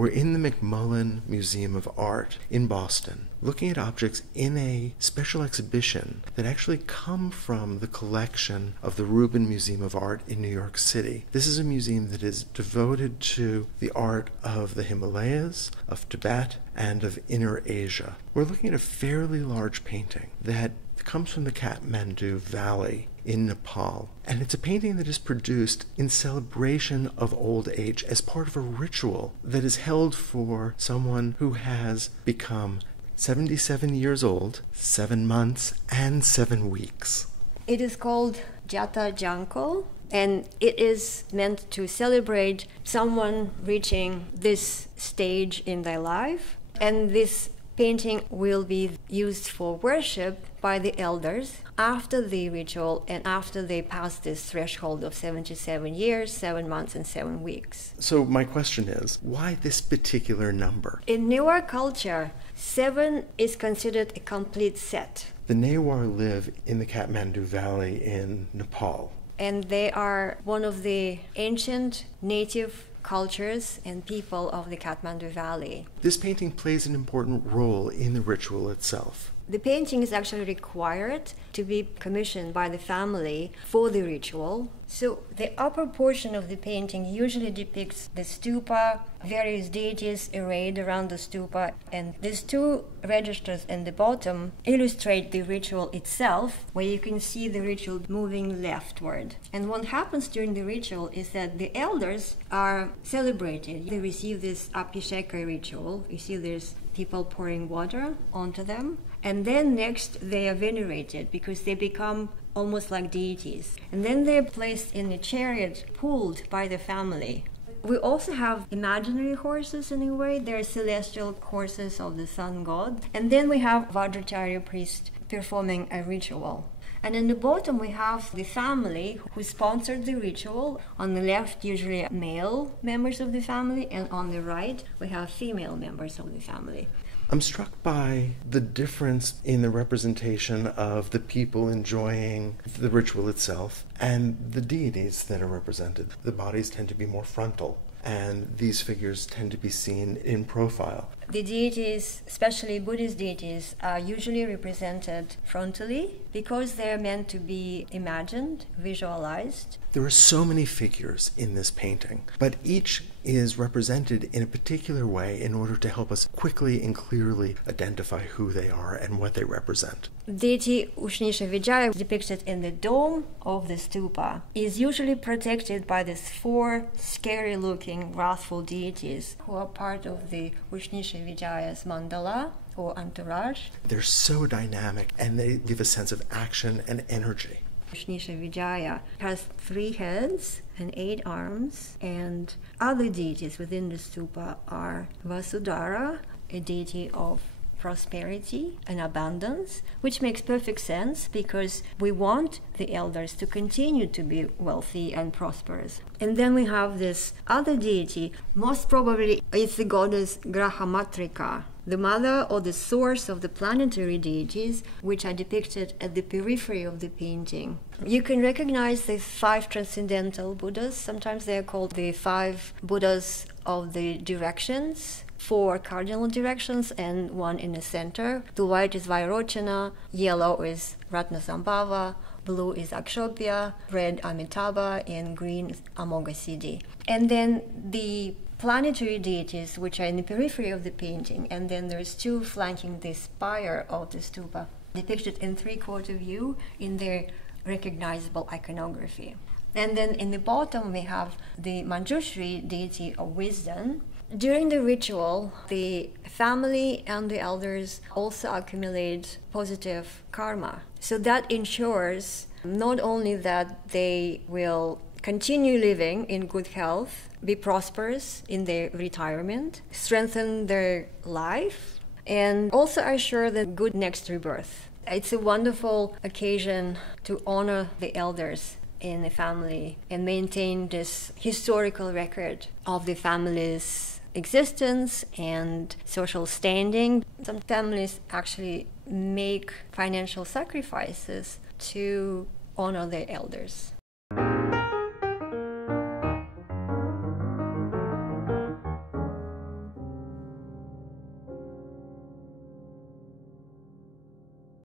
We're in the Macmillan Museum of Art in Boston, looking at objects in a special exhibition that actually come from the collection of the Rubin Museum of Art in New York City. This is a museum that is devoted to the art of the Himalayas, of Tibet, and of Inner Asia. We're looking at a fairly large painting that comes from the Kathmandu Valley in Nepal. And it's a painting that is produced in celebration of old age as part of a ritual that is held for someone who has become 77 years old, 7 months, and 7 weeks. It is called Jyatha Janko, and it is meant to celebrate someone reaching this stage in their life. And this painting will be used for worship by the elders after the ritual and after they pass this threshold of 77 years, 7 months, and 7 weeks. So my question is, why this particular number? In Newar culture, 7 is considered a complete set. The Newars live in the Kathmandu Valley in Nepal. And they are one of the ancient native cultures and people of the Kathmandu Valley. This painting plays an important role in the ritual itself. The painting is actually required to be commissioned by the family for the ritual. So the upper portion of the painting usually depicts the stupa, various deities arrayed around the stupa, and these 2 registers in the bottom illustrate the ritual itself, where you can see the ritual moving leftward. And what happens during the ritual is that the elders are celebrated. They receive this Abhisheka ritual. You see there's people pouring water onto them. And then next they are venerated because they become almost like deities. And then they're placed in a chariot pulled by the family. We also have imaginary horses in a way. They're celestial horses of the sun god. And then we have Vajracharya priest performing a ritual. And in the bottom we have the family who sponsored the ritual. On the left, usually male members of the family, and on the right we have female members of the family. I'm struck by the difference in the representation of the people enjoying the ritual itself and the deities that are represented. The bodies tend to be more frontal, and these figures tend to be seen in profile. The deities, especially Buddhist deities, are usually represented frontally because they're meant to be imagined, visualized. There are so many figures in this painting, but each is represented in a particular way in order to help us quickly and clearly identify who they are and what they represent. Deity Ushnishavijaya, depicted in the dome of the stupa, is usually protected by these 4 scary-looking, wrathful deities who are part of the Ushnishavijaya's mandala or entourage. They're so dynamic and they give a sense of action and energy. Ushnishavijaya has 3 heads and 8 arms, and other deities within the stupa are Vasudhara, a deity of prosperity and abundance, which makes perfect sense because we want the elders to continue to be wealthy and prosperous. And then we have this other deity, most probably it's the goddess Grahamatrika, the mother or the source of the planetary deities, which are depicted at the periphery of the painting. You can recognize the 5 transcendental Buddhas. Sometimes they are called the 5 Buddhas of the directions. 4 cardinal directions and 1 in the center. The white is Vairochana, yellow is Ratnasambhava, blue is Akshobhya, red Amitabha, and green is Amoghasiddhi. And then the planetary deities, which are in the periphery of the painting, and then there's 2 flanking the spire of the stupa, depicted in 3/4 view in their recognizable iconography. And then in the bottom we have the Manjushri, deity of wisdom. During the ritual, the family and the elders also accumulate positive karma. So that ensures not only that they will continue living in good health, be prosperous in their retirement, strengthen their life, and also assure the good next rebirth. It's a wonderful occasion to honor the elders in the family and maintain this historical record of the family's existence and social standing. Some families actually make financial sacrifices to honor their elders.